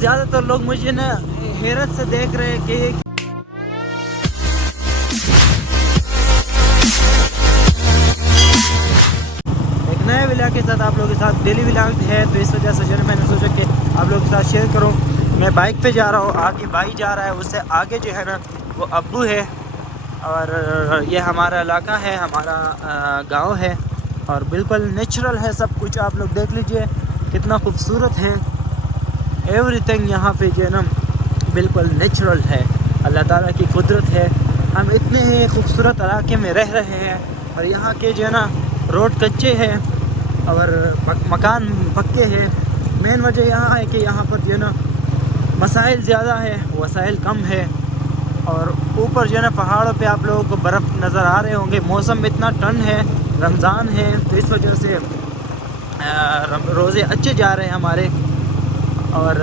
ज़्यादातर लोग मुझे ना हैरत से देख रहे हैं कि एक नए व्लॉग के साथ आप लोगों के साथ डेली व्लॉग है, तो इस वजह से जो है मैंने सोचा कि आप लोगों के साथ शेयर करूं। मैं बाइक पे जा रहा हूं, आगे भाई जा रहा है, उससे आगे जो है ना वो अब्बू है, और ये हमारा इलाका है, हमारा गांव है, और बिल्कुल नेचुरल है सब कुछ। आप लोग देख लीजिए कितना खूबसूरत है, एवरीथिंग यहाँ पे जो है ना बिल्कुल नेचुरल है, अल्लाह ताला की कुदरत है। हम इतने ही खूबसूरत इलाके में रह रहे हैं, और यहाँ के जो है ना रोड कच्चे हैं और मकान पक्के हैं। मेन वजह यहाँ है कि यहाँ पर जो है ना मसाइल ज़्यादा है, वसाइल कम है, और ऊपर जो है ना पहाड़ों पे आप लोगों को बर्फ़ नज़र आ रहे होंगे। मौसम इतना ठंड है, रमज़ान है, तो इस वजह से रोज़े अच्छे जा रहे हैं हमारे। और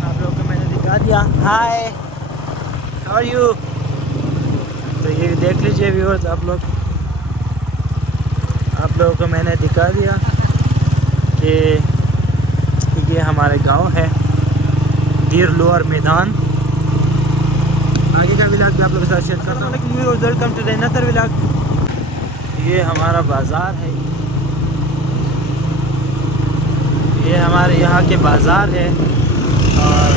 आप लोगों को मैंने दिखा दिया। हाय, हाउ आर यू? तो ये देख लीजिए व्यूअर्स, आप लोगों को मैंने दिखा दिया कि ये हमारे गांव है, दीर लोअर मैदान। आगे का व्लॉग भी आप लोगों के साथ शेयर करता हूँ। Welcome to another vlog. ये हमारा बाज़ार है, ये हमारे यहाँ के बाज़ार है, और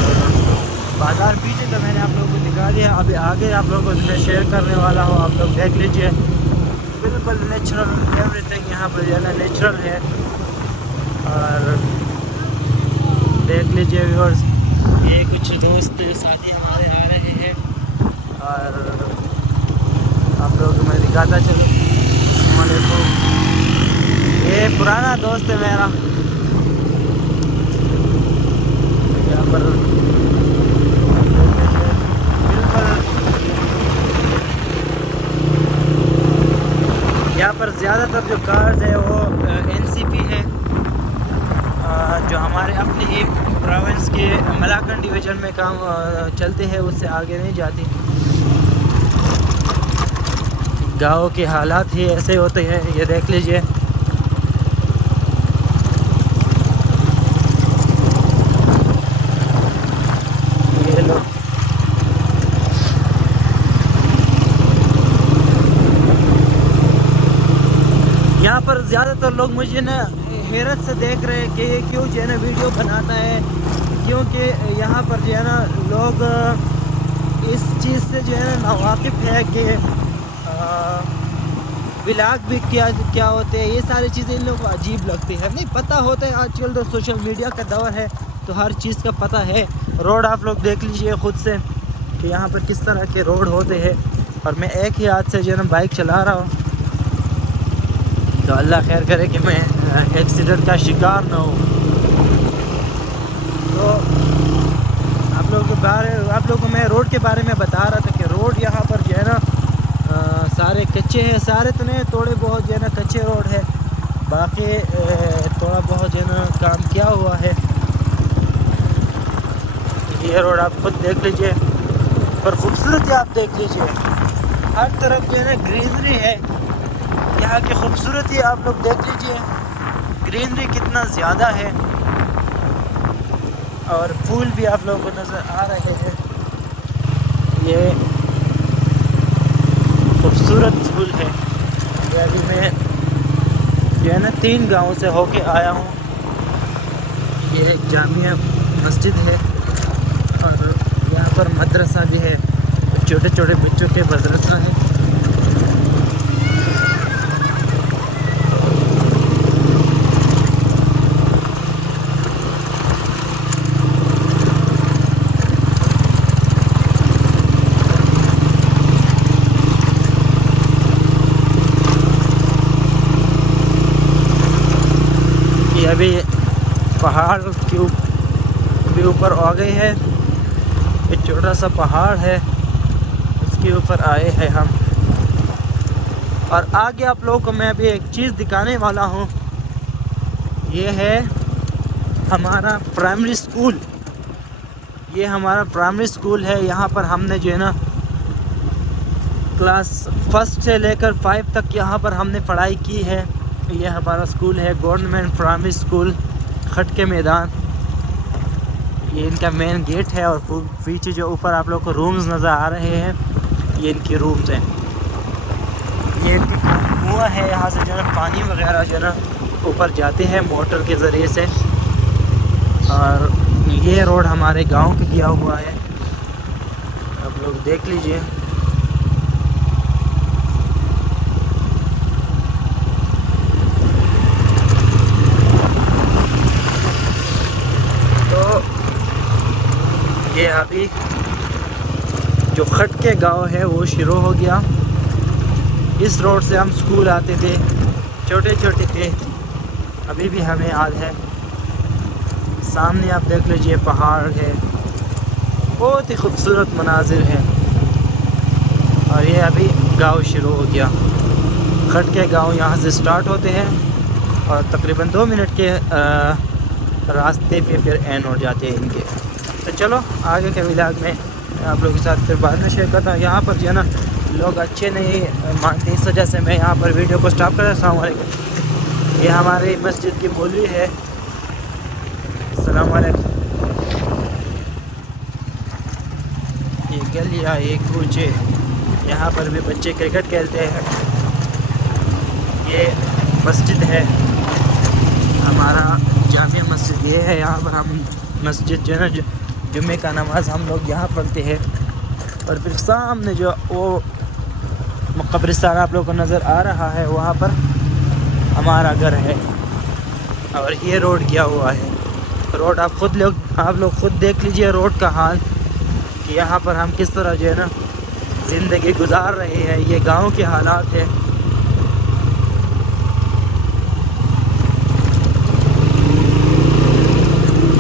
बाज़ार पीछे तो मैंने आप लोगों को दिखा दिया। अभी आगे आप लोगों को मैं शेयर करने वाला हूँ, आप लोग देख लीजिए। बिल्कुल नेचुरल एवरीथिंग यहाँ पर जो है ना नेचुरल है। और देख लीजिए व्यूअर्स, ये कुछ दोस्त साथी हमारे आ रहे हैं, और आप लोगों को मैं दिखाता चलूँ। ये पुराना दोस्त है मेरा, यहाँ पर यहाँ पर ज़्यादातर जो कार्स है वो NCP है, जो हमारे अपने ही प्रोविंस के मलाकन डिवीज़न में काम चलते हैं, उससे आगे नहीं जाती। गाँव के हालात ही ऐसे होते हैं, ये देख लीजिए। ये लो, यहाँ पर ज़्यादातर लोग मुझे ना हैरत से देख रहे हैं कि ये क्यों जो है ना वीडियो बनाता है, क्योंकि यहाँ पर जो है ना लोग इस चीज़ से जो है ना नावाकिफ़ है कि व्लॉग भी क्या होते हैं। ये सारी चीज़ें इन लोगों को अजीब लगती है, नहीं पता होता है। आजकल तो सोशल मीडिया का दौर है, तो हर चीज़ का पता है। रोड आप लोग देख लीजिए खुद से कि यहाँ पर किस तरह के रोड होते हैं, और मैं एक ही हाथ से जो है ना बाइक चला रहा हूँ, तो अल्लाह खैर करे कि मैं एक्सीडेंट का शिकार ना हूँ। तो आप लोगों को मैं रोड के बारे में बता रहा था कि रोड यहाँ पर जो है ना सारे कच्चे हैं, सारे तो नहीं, थोड़े बहुत जो है ना कच्चे रोड है, बाकी थोड़ा बहुत जो है ना काम किया हुआ है। ये रोड आप खुद देख लीजिए, पर खूबसूरती आप देख लीजिए, हर तरफ जो है ना ग्रीनरी है। यहाँ की खूबसूरती आप लोग देख लीजिए, ग्रीनरी कितना ज़्यादा है, और फूल भी आप लोगों को नज़र आ रहे हैं। ये खूबसूरत फूल है। अभी मैं जो है ना 3 गाँव से होके आया हूँ। ये एक जामिया मस्जिद है, और यहाँ पर मदरसा भी है, छोटे छोटे बच्चों के मदरसा है। अभी पहाड़ के ऊपर आ गए हैं, एक छोटा सा पहाड़ है, उसके ऊपर आए हैं हम। और आगे आप लोगों को मैं अभी एक चीज़ दिखाने वाला हूँ। ये है हमारा प्राइमरी स्कूल, ये हमारा प्राइमरी स्कूल है। यहाँ पर हमने जो है ना क्लास 1 से लेकर 5 तक यहाँ पर हमने पढ़ाई की है। ये हमारा स्कूल है, गवर्नमेंट प्राइमरी स्कूल खट के मैदान। ये इनका मेन गेट है और पीछे जो ऊपर आप लोग को रूम्स नज़र आ रहे हैं ये इनके रूम्स हैं। ये कुआं है, यहाँ से जो है पानी वगैरह जो है ना ऊपर जाते हैं मोटर के ज़रिए से। और ये रोड हमारे गांव के गया हुआ है, आप लोग देख लीजिए। तो ये अभी जो खटके गांव है वो शुरू हो गया। इस रोड से हम स्कूल आते थे, छोटे छोटे थे, अभी भी हमें याद है। सामने आप देख लीजिए पहाड़ है, बहुत ही खूबसूरत मनाजिर है। और ये अभी गांव शुरू हो गया। खटके गांव यहाँ से स्टार्ट होते हैं और तकरीबन 2 मिनट के रास्ते पे फिर एंड हो जाते हैं इनके। तो चलो आगे के व्लॉग में आप लोगों के साथ फिर बाद में शेयर करता हूँ। यहाँ पर जो है ना लोग अच्छे नहीं मानते, इस वजह से मैं यहाँ पर वीडियो को स्टॉप कर रहा हूँ। ये हमारे मस्जिद की मौलवी है। अस्सलाम वालेकुम। ये गलियाँ, ये कूचे, यहाँ पर भी बच्चे क्रिकेट खेलते हैं। ये मस्जिद है हमारा, जामिया मस्जिद ये है। यहाँ पर हम मस्जिद जो है ना जुम्मे का नमाज हम लोग यहाँ पढ़ते हैं। और फिर सामने जो वो कब्रिस्तान आप लोग को नज़र आ रहा है, वहाँ पर हमारा घर है। और ये रोड किया हुआ है। रोड आप लोग खुद देख लीजिए रोड का हाल, कि यहाँ पर हम किस तरह जो है ना ज़िंदगी गुजार रहे हैं। ये गांव के हालात है।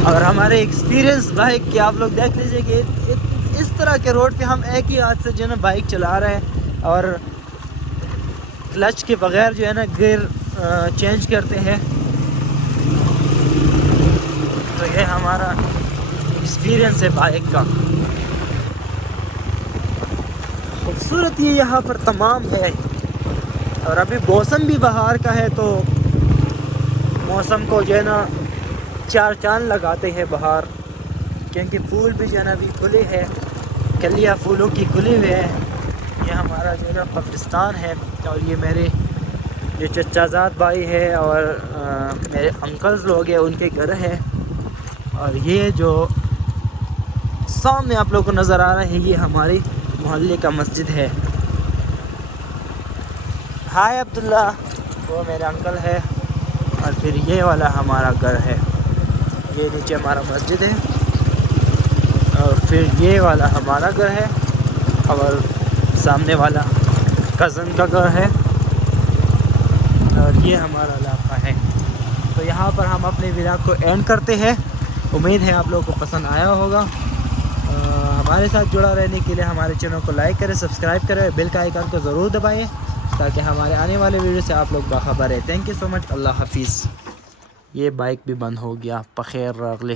और हमारे एक्सपीरियंस बाइक के आप लोग देख लीजिए कि इस तरह के रोड पे हम एक ही हाथ से जो है ना बाइक चला रहे हैं और क्लच के बगैर जो है ना गियर चेंज करते हैं। तो ये हमारा एक्सपीरियंस है बाइक का। खूबसूरत ये यहाँ पर तमाम है। और अभी मौसम भी बाहर का है, तो मौसम को जो है ना चार चांद लगाते हैं बाहर, क्योंकि फूल भी जो है ना अभी खुले हैं, कलियाँ फूलों की खुली हुई है। ये हमारा जो है ना कब्रिस्तान है। और ये मेरे जो चचाजाद भाई है और मेरे अंकल्स लोग हैं, उनके घर है। और ये जो सामने आप लोगों को नज़र आ रहा है, ये हमारे मोहल्ले का मस्जिद है। हाय अब्दुल्ला, वो मेरे अंकल है। और फिर ये वाला हमारा घर है। ये नीचे हमारा मस्जिद है और फिर ये वाला हमारा घर है और सामने वाला कज़न का घर है और ये हमारा इलाका है। तो यहाँ पर हम अपने व्लॉग को एंड करते हैं। उम्मीद है आप लोगों को पसंद आया होगा। हमारे साथ जुड़ा रहने के लिए हमारे चैनल को लाइक करें, सब्सक्राइब करें, बेल का आइकन को ज़रूर दबाएं ताकि हमारे आने वाले वीडियो से आप लोग बाखबर है। Thank you so much. अल्लाह हाफिज़। ये बाइक भी बंद हो गया। पखेर रागले।